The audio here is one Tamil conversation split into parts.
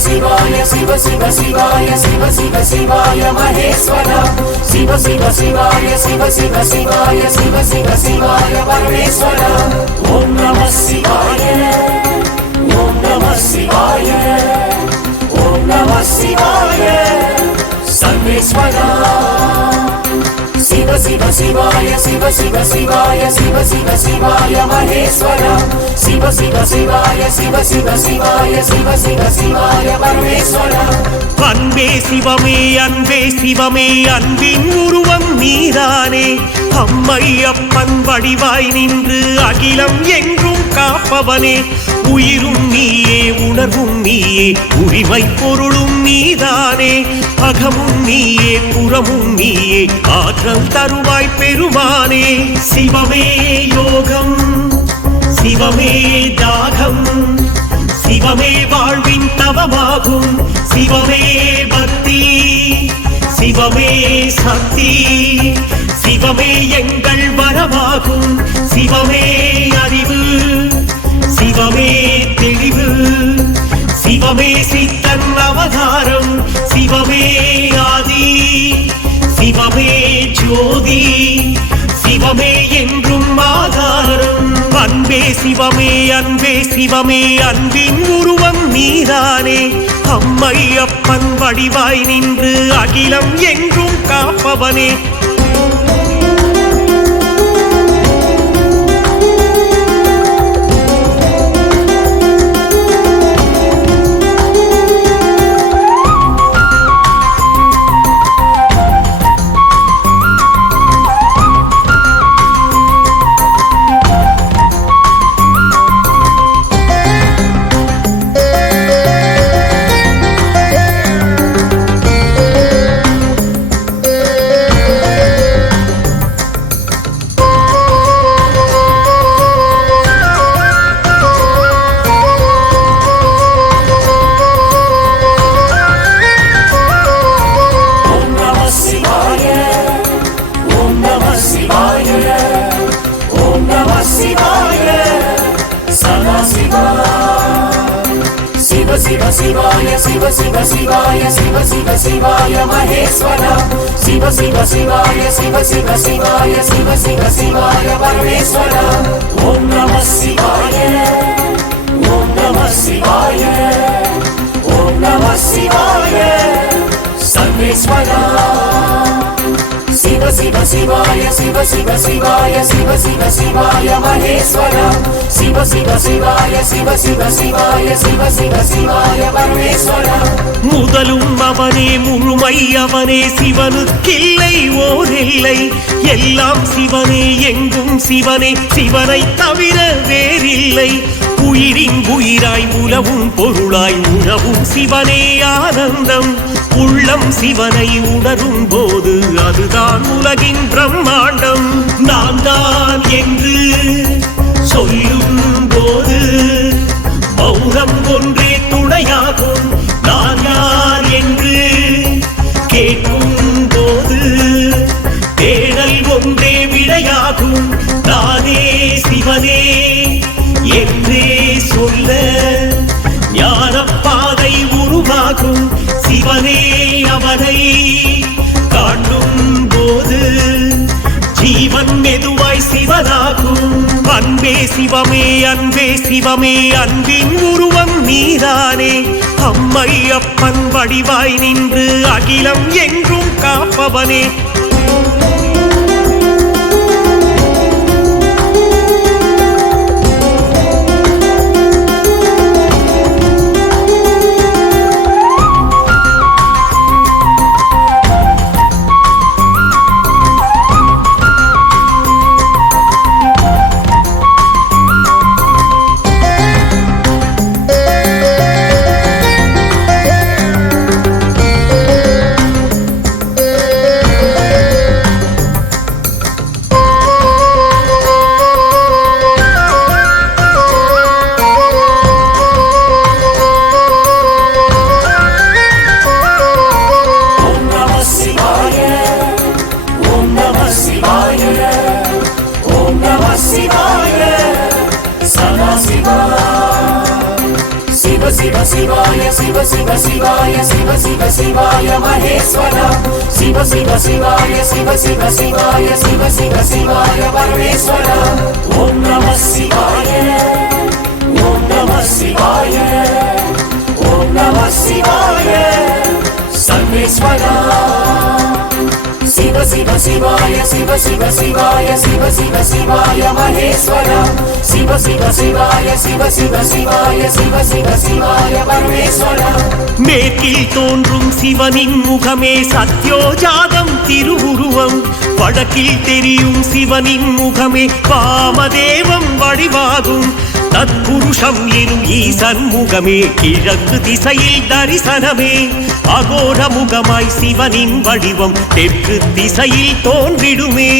शिवाय शिव शिव शिवाय शिव शिव शिवाय महेश्वर शिव शिव शिवाय शिव शिव शिवाय शिव शिव शिवाय परमेश्वर ओम नमः शिवाय ओम नमः शिवाय ओम नमः शिवाय सर्वेश्वर शिव शिव शिवाय शिव शिव शिवाय शिव शिव शिवाय महेश्वर शिव शिव शिवाय शिव शिव शिवाय शिव शिव शिवाय परमेश्वर அன்பே சிவமே அன்பின் உருவம் நீதானே அம்மையப்பன் வடிவாய் நின்று அகிலம் எங்கும் காப்பவனே உயிரும் நீயே உணர்வும் நீயே உரிமை பொருளும் நீதானே அகமும் நீயே புறமும் நீயே ஆற்றல் தருவாய் பெருமானே சிவமே யோகம் சிவமே தாகம் சிவமே வாழ்வின் தவமாகும் சிவமே பக்தி சிவமே சக்தி சிவமே எங்கள் வரமாகும் சிவமே அறிவு சிவமே தெளிவு சிவமே சித்தன் அவதாரம் சிவமே ஆதி சிவமே ஜோதி சிவமே என்றும் ஆதாரம் அன்பே சிவமே அன்பின் உருவம் நீதானே அம்மையப்பன் வடிவாய் நின்று அகிலம் எங்கும் காப்பவனே शिव शिवाय शिव शिव शिवाय शिव शिव शिवाय महेश्वर शिव शिव शिवाय शिव शिव शिवाय शिव शिव शिवाय परमेश्वर ओम नमः शिवाय ओम नमः शिवाय ओम नमः शिवाय सर्वेश्वर शिव शिव शिवाय शिव शिव शिवाय शिव शिव शिवाय महेश्वर शिव शिव शिवाय शिव शिव शिवाय शिव शिव शिवाय परमेश्वर முதலும் அவனே முழுமை அவனே சிவனுக்கில்லை ஓரில்லை எல்லாம் சிவனே எங்கும் சிவனே சிவனை தவிர வேறில்லை உயிரின் உயிராய் உலவும் பொருளாய் உணவும் சிவனே ஆனந்தம் உள்ளம் சிவனை உணரும் போது அதுதான் உலகின் பிரம்மாண்டம் நான் தான் என்று சொல்லும் போது மௌனம் ஒன்றே துணையாகும் நான் யார் என்று கேட்கும் போது தேடல் ஒன்றே விடையாகும் நானே சிவனே என்றே சொல்ல ஞானப்பாதை உருவாகும் சிவனே அவனை காண்டும் போது ஜீவன் மெதுவாய் சிவனாகும் அன்பே சிவமே அன்பின் உருவம் நீதானே அம்மையப்பன் வடிவாய் நின்று அகிலம் எங்கும் காப்பவனே சிவாய சிவ சிவ சிவாய சிவ சிவ சிவாய மகேஸ்வரா சிவ சிவ சிவாய சிவ சிவ சிவாய சிவ சிவ சிவாய பரமேஸ்வரா ஓம் நம சிவாய ஓம் நம சிவாய ஓம் நம சிவாய சர்வேஸ்வரா சிவ சிவ சிவாய சிவ சிவ சிவாய சிவ சிவ சிவாய மகேஸ்வரா சிவ சிவ சிவாய சிவ சிவ சிவாய சிவ சிவ சிவாய பரமேஸ்வரா மேற்கில் தோன்றும் சிவனின் முகமே சத்யோஜாதம் திருவுருவம் வடக்கில் தெரியும் சிவனின் முகமே வாமதேவம் வடிவாகும் தத்புருஷம் எனும் ஈசன் முகமே கிழக்கு திசையில் தரிசனமே அகோர முகமாய் சிவனின் வடிவம் தெற்கு திசையில் தோன்றிடுமே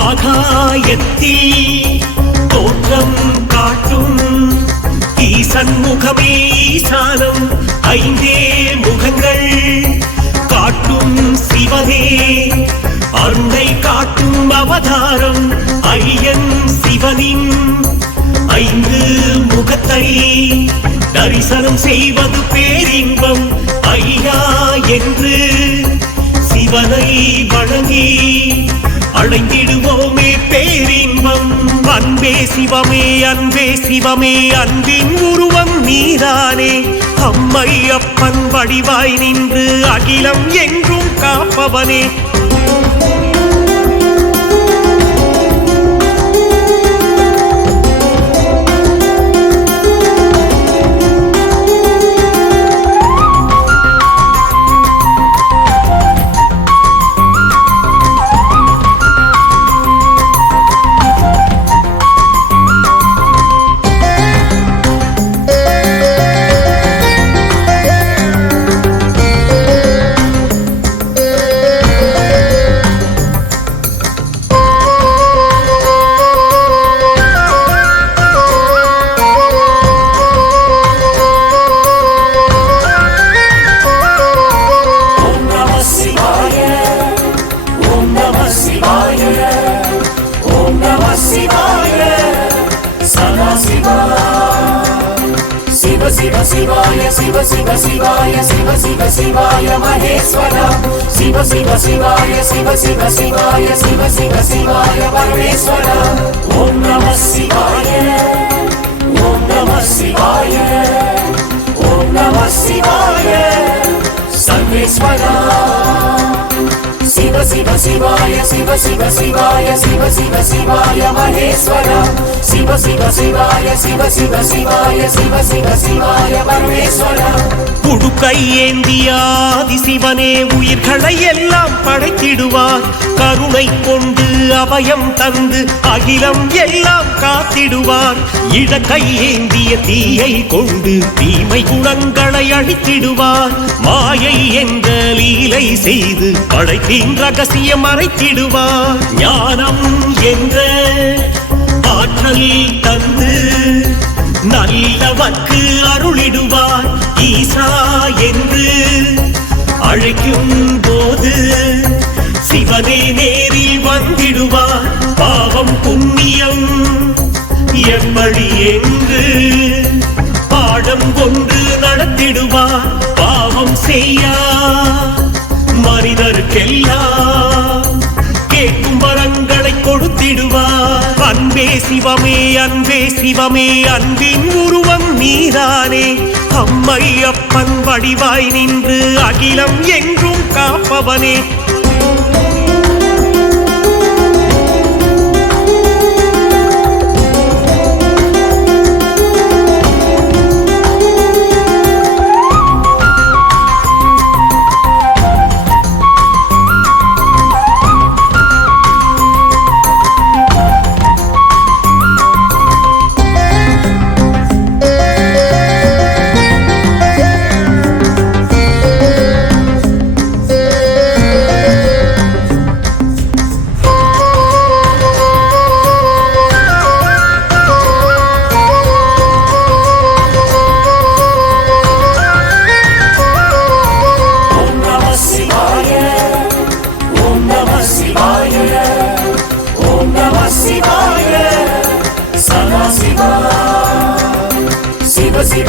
ஆகாயத்தில் தோற்றம் காட்டும் ஈசன் முகமே ஈசானம் ஐந்தே முகங்கள் காட்டும் சிவனே அருணை காட்டும் அவதாரம் ஐயன் சிவனின் ஐந்து முகத்தை தரிசனம் செய்வது பேரின்பம் ஐயா என்று சிவனை வணங்கி அடைந்திடுவோமே பேரின்பம் அன்பே சிவமே அன்பே சிவமே அன்பின் உருவம் நீதானே அம்மை அப்பன் வடிவாய் நின்று அகிலம் என்றும் காப்பவனே சிவ சிவாய சிவ சிவ சிவாய சிவ சிவ சிவாய மகேஸ்வரா சிவ சிவ சிவாய சிவ சிவ சிவாய சிவ சிவ சிவாய பரமேஸ்வரா ஓம் நம சிவாய ஓம் நம சிவாய ஓம் நம சிவாய சர்வேஸ்வரா சிவ சிவ சிவாய சிவ சிவ சிவாய சிவ சிவ சிவாய மகேஸ்வரா சிவ சிவ சிவாய சிவ சிவ சிவாய சிவ சிவ சிவாய பரமேஸ்வரா உடுக்கை ஏந்தியாதி சிவனே உயிர்களை எல்லாம் படைத்திடுவார் கருணை கொண்டு அபயம் தந்து அகிலம் எல்லாம் காத்திடுவார் இடக்கை ஏந்திய தீயை கொண்டு தீமை குணங்களை அழித்திடுவார் மாயை என்ற லீலை செய்து படைத்தின் ரகசியம் மறைத்திடுவார் ஞானம் என்ற ஆற்றல் தந்து நல்லவர்க்கு அருளிடுவார் ஈசா என்று அழைக்கும் போது சிவனே நேரில் வந்திடுவார் பாவம் புண்ணியம் எப்படி என்று பாடம் கொண்டு நடத்திடுவார் பாவம் செய்யா மனிதருக்கெல்லாம் கேட்கும் வரங்களை கொடுத்திடுவார் அன்பே சிவமே அன்பே சிவமே அன்பின் உருவம் நீதானே அம்மை அப்பன் வடிவாய் நின்று அகிலம் என்றும் காப்பவனே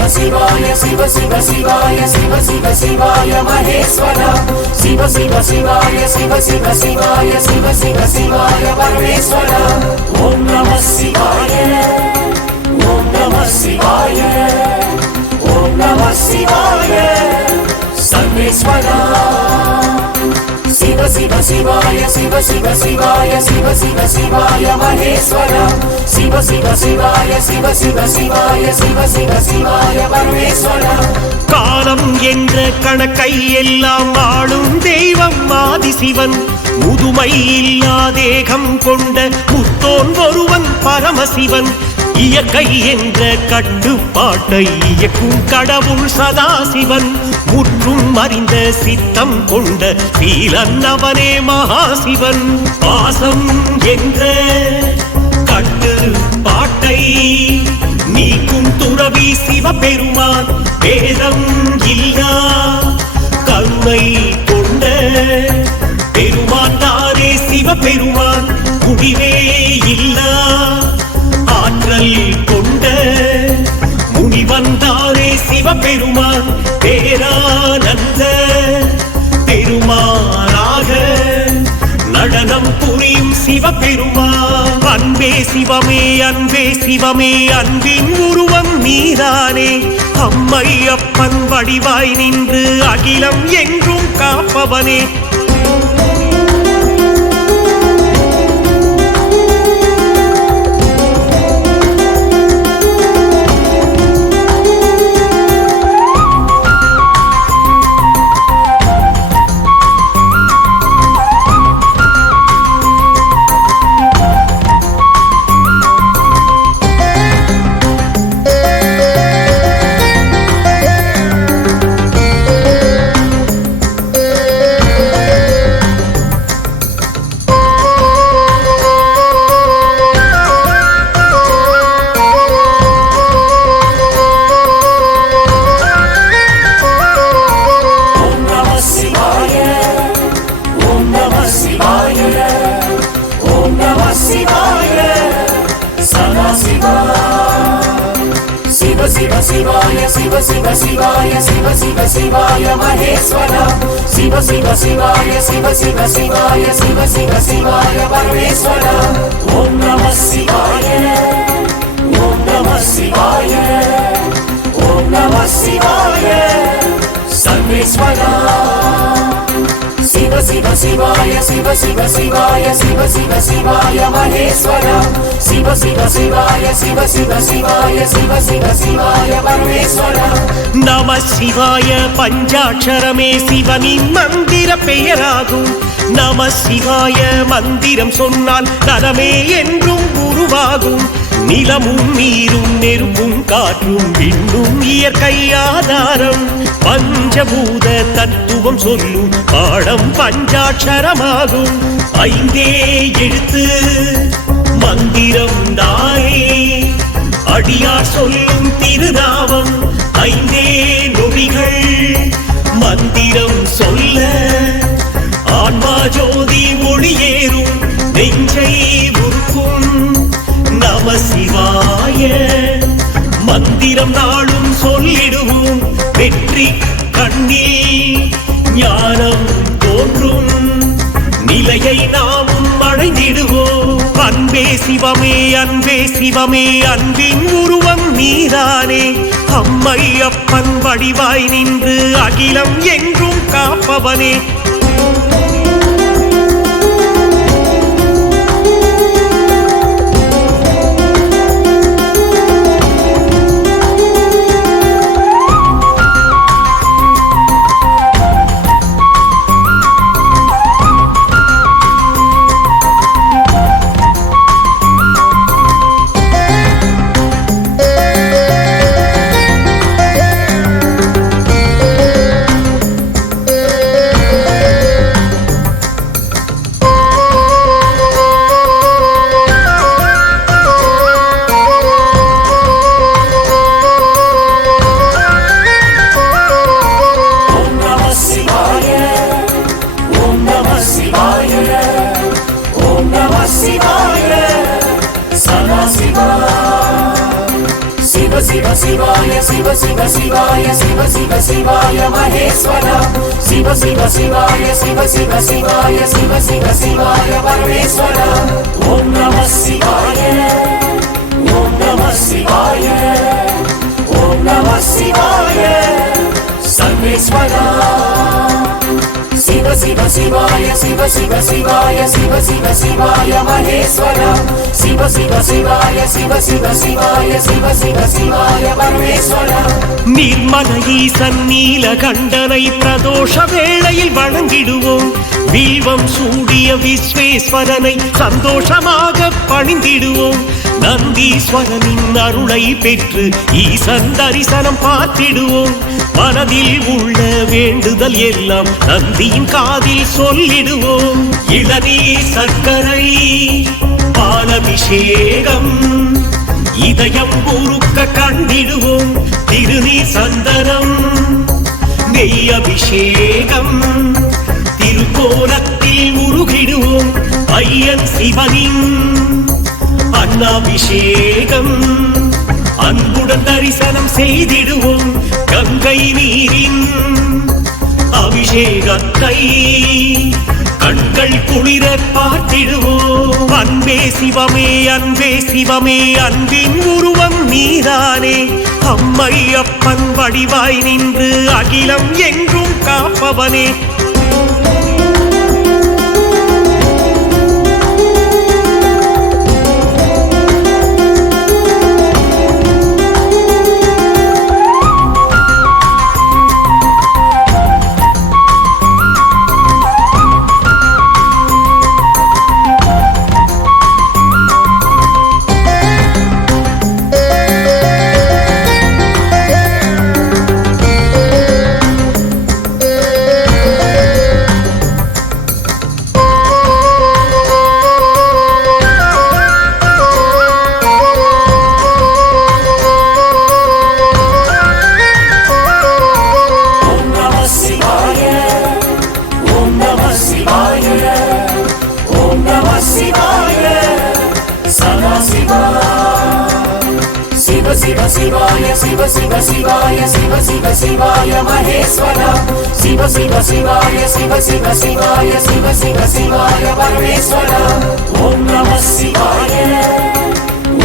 शिवाय शिव शिव शिवाय शिव शिव शिवाय महेश्वर शिव शिव शिवाय शिव शिव शिवाय शिव शिव शिवाय परमेश्वर ओम नमः शिवाय ओम नमः शिवाय ओम नमः शिवाय सर्वेश्वर शिव शिव शिवाय शिव शिव शिवाय शिव शिव शिवाय महेश्वर शिव शिव शिवाय शिव शिव शिवाय शिव शिव शिवाय परमेश्वर காலம் என்ற கணக்கை எல்லாம் ஆளும் தெய்வம் ஆதிசிவன் முதுமை இல்லா தேகம் கொண்ட முத்தோன் ஒருவன் பரமசிவன் இயற்கை என்ற கட்டுப்பாட்டை இயக்கும் கடவுள் சதாசிவன் முற்றும் அறிந்த சித்தம் கொண்ட சீலன் அவனே மகாசிவன் பாசம் என்ற கட்டுப்பாட்டை நீக்கும் துறவி சிவபெருமான் வேதம் இல்லா கருணை கொண்ட பெருமான் தானே சிவபெருமான் குடிவே இல்லா ஆற்றல் கொண்ட முனிவன் தானே சிவபெருமான் பேரானந்த பெருமானாக நடனம் புரியும் சிவபெருமான் அன்பே சிவமே அன்பே சிவமே அன்பின் உருவம் நீதானே அம்மை அப்பன் வடிவாய் நின்று அகிலம் எங்கும் காப்பவனே शिवाय शिव शिव शिवाय शिव शिव शिवाय महेश्वर शिव शिव शिवाय शिव शिव शिवाय शिव शिव शिवाय परमेश्वर ओम नमः शिवाय ओम नमः शिवाय ओम नमः शिवाय सर्वेश्वर शिव शिव शिवाय शिव शिव शिवाय शिव शिव शिवाय महेश्वर शिव शिव शिवाय शिव शिव शिवाय शिव शिव शिवाय परमेश्वर நம சிவாய பஞ்சாட்சரமே சிவனின் மந்திர பெயராகும் நம சிவாய மந்திரம் சொன்னால் நலமே என்றும் உருவாகும் நிலமும் நீரும் நெருப்பும் காற்றும் விண்ணும் இயற்கை ஆதாரம் பஞ்சபூத தத்துவம் சொல்லும் பாடம் பஞ்சாட்சரமாகும் ஐந்தே எழுத்து மந்திரம் தானே அடியார் சொல்லும் திருநாமம் ஐந்தே நொடிகள் மந்திரம் சொல்ல ஆன்மா ஜோதி ஒளியேறும் நெஞ்சை உருக்கும் நம சிவாய மந்திரம் நாளும் சொல்லிடுவோம் வெற்றி கண்ணில் ஞானம் தோன்றும் நிலையை நாமும் அடைந்திடுவோம் அன்பே சிவமே அன்பே சிவமே அன்பின் உருவம் நீதானே அம்மை அப்பன் வடிவாய் நின்று அகிலம் எங்கும் காப்பவனே சிவ சிவாய சிவ சிவ சிவாய சிவ சிவ சிவாய மகேஸ்வர சிவ சிவ சிவாய சிவ சிவ சிவாய சிவ சிவ சிவாய பரமேஸ்வர ஓம் நம சிவாய ஓம் நம சிவாய ஓம் நம சிவாய சர்வேஸ்வரா சிவ சிவ சிவாய சிவ சிவ சிவாய சிவ சிவ சிவாய மகேஸ்வர சிவ சிவ சிவாய சிவ சிவ சிவாய சிவ சிவ சிவாய பரமேஸ்வர நிர்மல ஈசன் நீலகண்டனை பிரதோஷ வேளையில் வணங்கிடுவோம் தீபம் சூடிய விஸ்வேஸ்வரனை சந்தோஷமாக பணிந்திடுவோம் நந்தீஸ்வரனின் அருளை பெற்று ஈசன் தரிசனம் பார்த்திடுவோம் மனதில் உள்ள வேண்டுதல் எல்லாம் நந்தியின் காதில் சொல்லிடுவோம் இளநீர் சர்க்கரை பாலபிஷேகம் இதயம் உருக்க கண்டிடுவோம் திருநீர் சந்தனம் நெய் அபிஷேகம் திருக்கோலத்தில் உருகிடுவோம் ஐயன் சிவனின் அன்னாபிஷேகம் அன்புடன் தரிசனம் செய்திடுவோம் கங்கை நீரின் அபிஷேகத்தை கண்கள் குளிர பார்த்திடுவோம் அன்பே சிவமே அன்பே சிவமே அன்பின் உருவம் நீதானே அம்மை அப்பன் வடிவாய் நின்று அகிலம் எங்கும் காப்பவனே சிவ சிவாய சிவ சிவ சிவாய சிவ சிவ சிவாய மகேஸ்வர சிவ சிவ சிவாய சிவ சிவ சிவாய சிவ சிவ சிவாய பரமேஸ்வர ஓம் நம சிவாய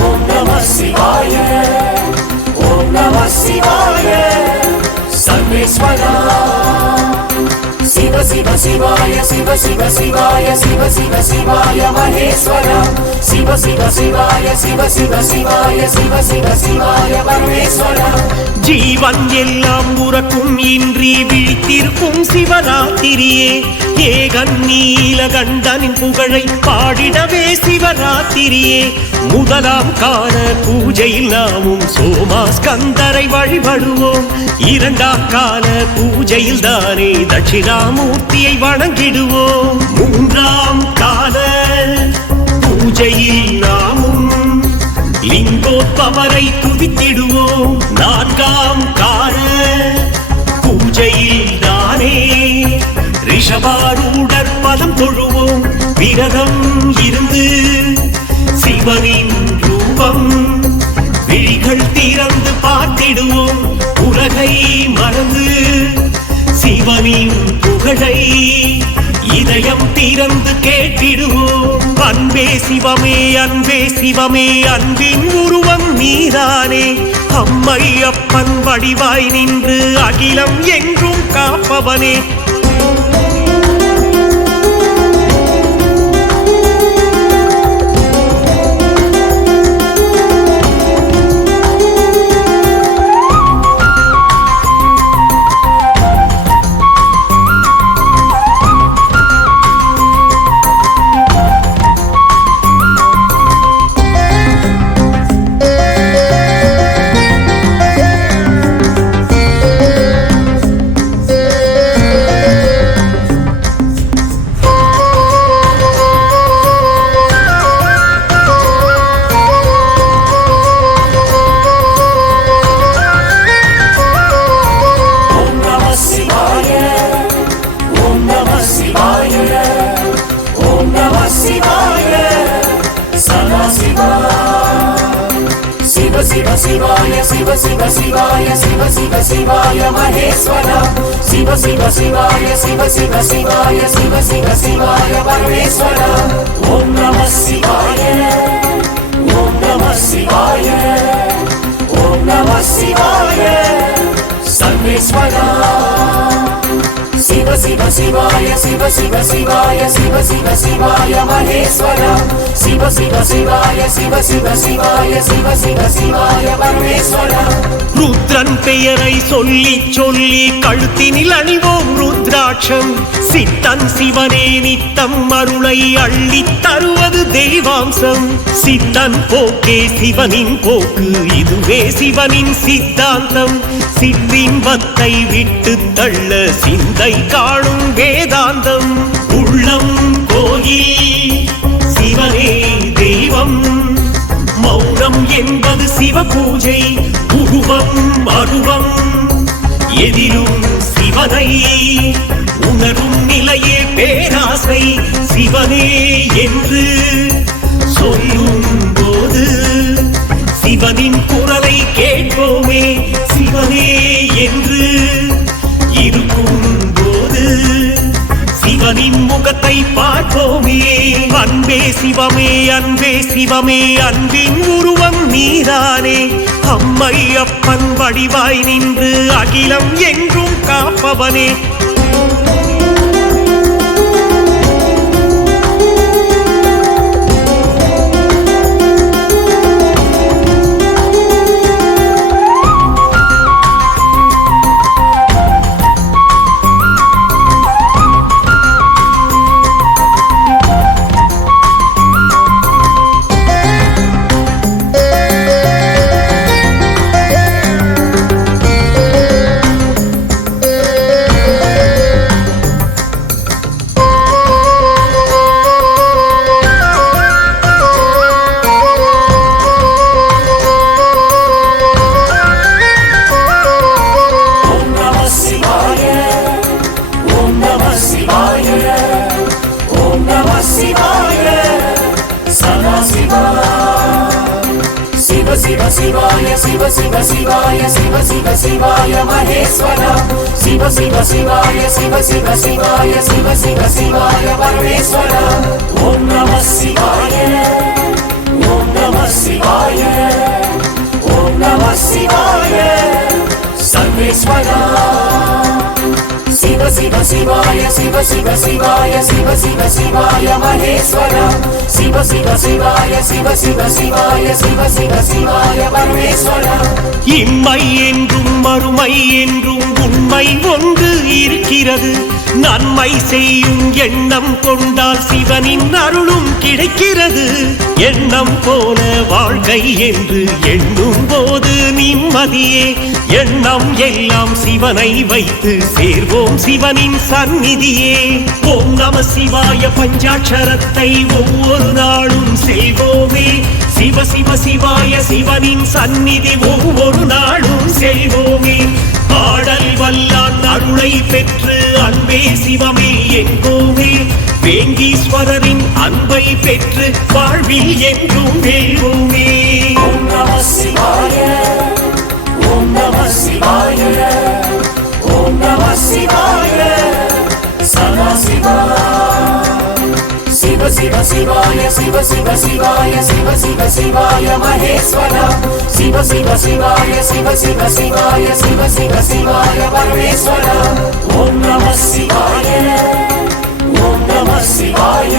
ஓம் நம சிவாய ஓம் நம சிவாய சர்வேஸ்வரா சிவ சிவ சிவாய சிவ சிவ சிவாய சிவ சிவ சிவாய மகேஸ்வர சிவ சிவ சிவாய சிவ சிவ சிவாய சிவ சிவ சிவாய பரமேஸ்வர ஜீவன் எல்லாம் உறக்கும் இன்றி விழித்திருக்கும் சிவராத்திரியே ஏகன் நீலகண்டனின் புகழை பாடிடவே சிவராத்திரியே முதலாம் கால பூஜையில் நாமும் சோமாஸ்கந்தரை வழிபடுவோம் இரண்டாம் கால பூஜையில் தானே தட்சிணாமூர்த்தியை வணங்கிடுவோம் மூன்றாம் கால பூஜையில் நாமும் லிங்கோத்பவரை துதித்திடுவோம் நான்காம் கால பூஜையில் தானே ரிஷபாரூடர் பதம் தொழுவோம் விரதம் இருந்து சிவனின் ரூபம் விழிகள் திறந்து பார்த்திடுவோம் உலகை மறந்து சிவனின் புகழை இதயம் திறந்து கேட்டிடுவோம் அன்பே சிவமே அன்பே சிவமே அன்பின் உருவம் நீதானே அம்மை அப்பன் வடிவாய் நின்று அகிலம் எங்கும் காப்பவனே शिव शिवाय शिव शिव शिवाय शिव शिव शिवाय महेश्वर शिव शिव शिवाय शिव शिव शिवाय शिव शिव शिवाय परमेश्वर ओम नमः शिवाय ओम नमः शिवाय ओम नमः शिवाय सर्वेश्वर शिव शिव शिवाय शिव शिव शिवाय शिव शिव शिवाय महेश्वर शिव शिव शिवाय शिव शिव शिवाय शिव शिव शिवाय परमेश्वर ருத்ரன் பெயரை சொல்லி சொல்லி கழுத்தினில் அணிவோம் ருத்ராட்சம் சித்தன் சிவனே நித்தம் அருளை அள்ளி தருவது தெய்வாம்சம் சித்தன் போக்கே சிவனின் போக்கு இதுவே சிவனின் சித்தாந்தம் சிற்றின்பத்தை விட்டு தள்ள சிந்தை காணும் வேதாந்தம் உள்ளம் கோயில் சிவனே தெய்வம் மௌனம் என்பது சிவ பூஜை உருவம் அருவம் எதிலும் சிவனை உணரும் நிலையே பேராசை சிவனே என்று சொல்லும் போது சிவனின் குரலை கேட்போமே சிவனே என்று இருக்கும் போது சிவனின் முகத்தை பார்ப்போமே அன்பே சிவமே அன்பே சிவமே அன்பின் உருவம் நீதானே அம்மை அப்பன் வடிவாய் நின்று அகிலம் என்றும் காப்பவனே शिव शिवाय शिव शिव शिवाय शिव शिव शिवाय महेश्वर शिव शिव शिवाय शिव शिव शिवाय शिव शिव शिवाय परमेश्वर ओम नमः शिवाय ओम नमः शिवाय ओम नमः शिवाय सर्वेश्वर शिव शिव शिवाय शिव शिव शिवाय शिव शिव शिवाय महेश्वर शिव शिव शिवाय शिव शिव शिवाय शिव शिव शिवाय परमेश्वर இம்மை என்றும் மறுமை என்றும் உண்மை ஒன்று இருக்கிறது நன்மை செய்யும் எண்ணம் கொண்டால் சிவனின் அருளும் கிடைக்கிறது எண்ணம் போல வாழ்க்கை என்று எண்ணும் போது நிம்மதியே எண்ணம் எல்லாம் சிவனை வைத்து சேர்வோம் சிவனின் சந்நிதியே ஓம் நம சிவாய பஞ்சாட்சரத்தை ஒவ்வொரு நாளும் செய்வோமே சிவ சிவ சிவாய சிவனின் சந்நிதி ஒவ்வொரு நாளும் செய்வோமே பாடல் வல்லான் அருளை பெற்று அன்பே சிவமே எங்கோமே வேங்கீஸ்வரரின் அன்பை பெற்று வாழ்வில் என்றும் வெல்வோமே ஓம் நம சிவாய ஓம் நம சிவாய ஓம் நம சிவாய சதா சிவா शिव शिव शिवाय शिव शिव शिवाय शिव शिव शिवाय महेश्वर शिव शिव शिवाय शिव शिव शिवाय शिव शिव शिवाय परमेश्वर ओम नमः शिवाय ओम नमः शिवाय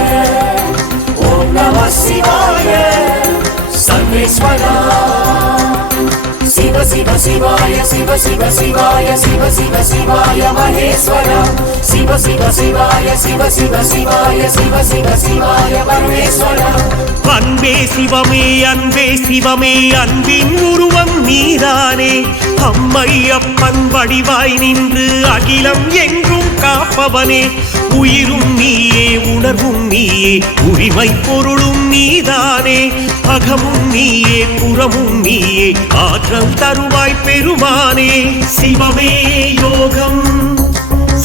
ओम नमः शिवाय सर्वेश्वर शिव शिव शिवाय शिव शिव शिवाय शिव शिव शिवाय महेश्वर शिव शिव शिवाय शिव शिव शिवाय शिव शिव शिवाय परमेश्वर அன்பே சிவமே அன்பின் உருவம் நீதானே அம்மை அப்பன் வடிவாய் நின்று அகிலம் என்றும் காப்பவனே உயிரும் நீயே உணர்வும் நீயே உரிமை பொருளும் நீதானே அகமும் நீயே புறமும் நீயே ஆற்றல் தருவாய் பெருமானே சிவமே யோகம்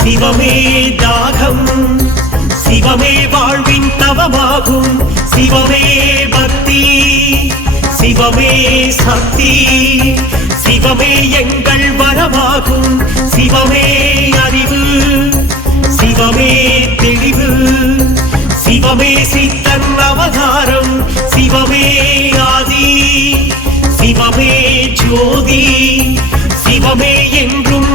சிவமே தாகம் சிவமே வாழ்வின் தவமாகும் சிவமே பக்தி சிவமே சக்தி சிவமே எங்கள் வரமாகும் சிவமே அறிவு சிவமே தெளிவு சிவமே சித்தன் அவதாரம் சிவமே ஆதி சிவமே ஜோதி சிவமே என்றும்